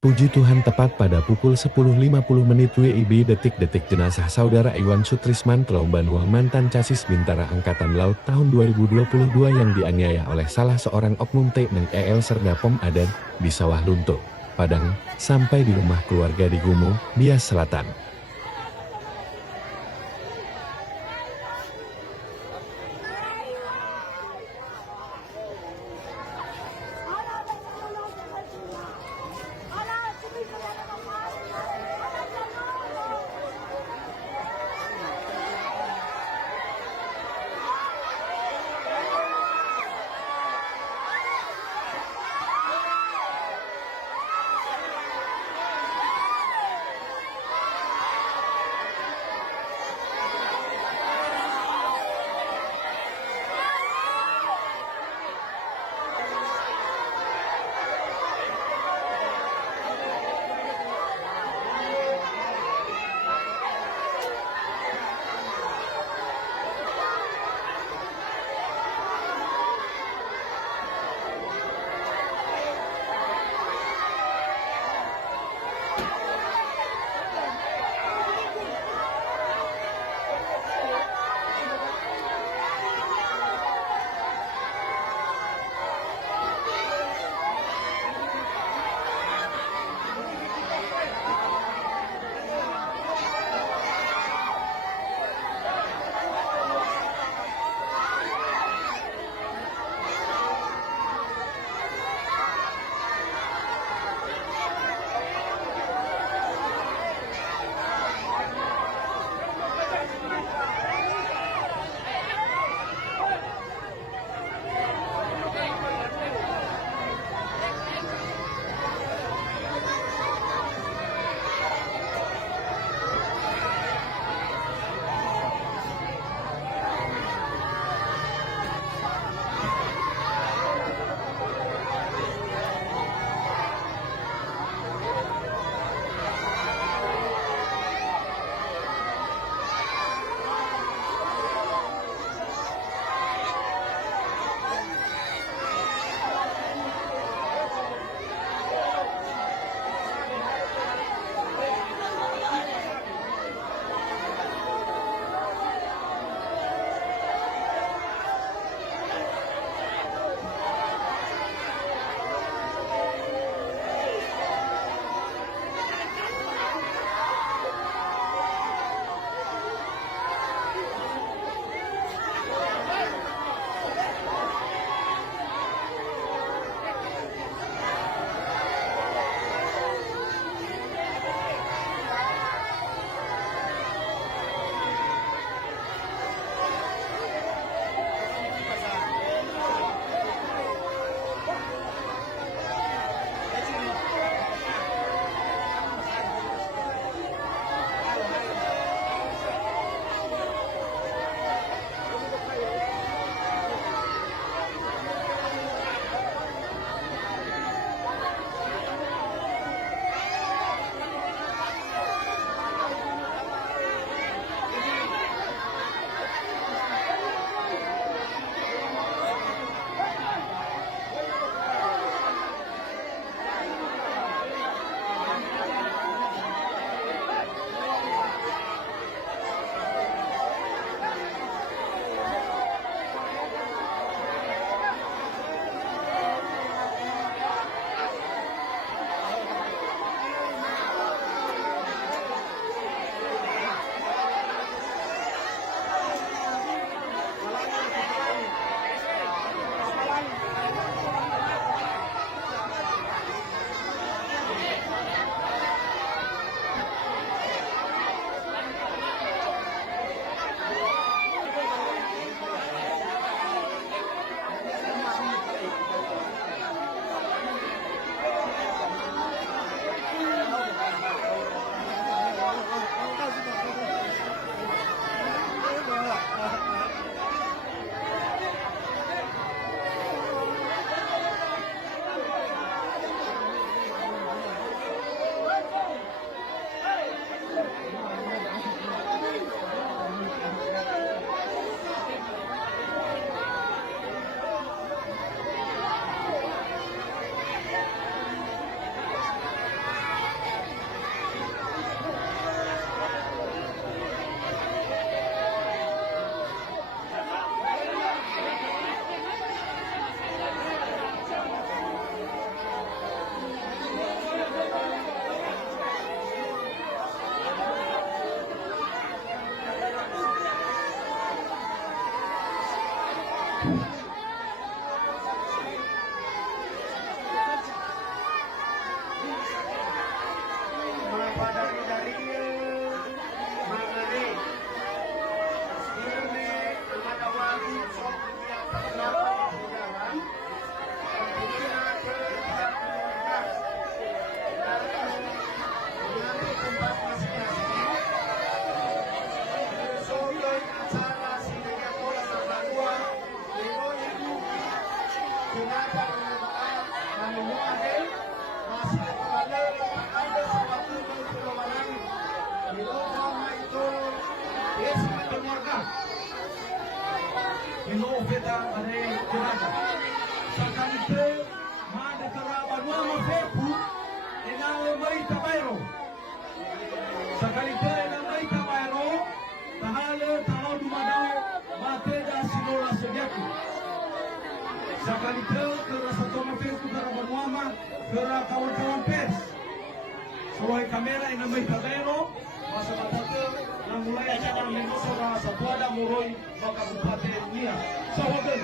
Puji Tuhan, tepat pada pukul 10.50 WIB detik-detik jenazah saudara Iwan Sutrisman Telombanuang, mantan casis Bintara Angkatan Laut tahun 2022 yang dianiaya oleh salah seorang oknum TNI Serda Pom Adan di Sawah Lunto, Padang, sampai di rumah keluarga di Gumo, Bias Selatan. ide ke rasa toma Facebook ke Banuama ke kawan-kawan pers. Soalnya kamera yang namanya Tabeno masa batake yang mulai aja dalam menoso rasa buada muroi maka kabupaten Nia. Sahabat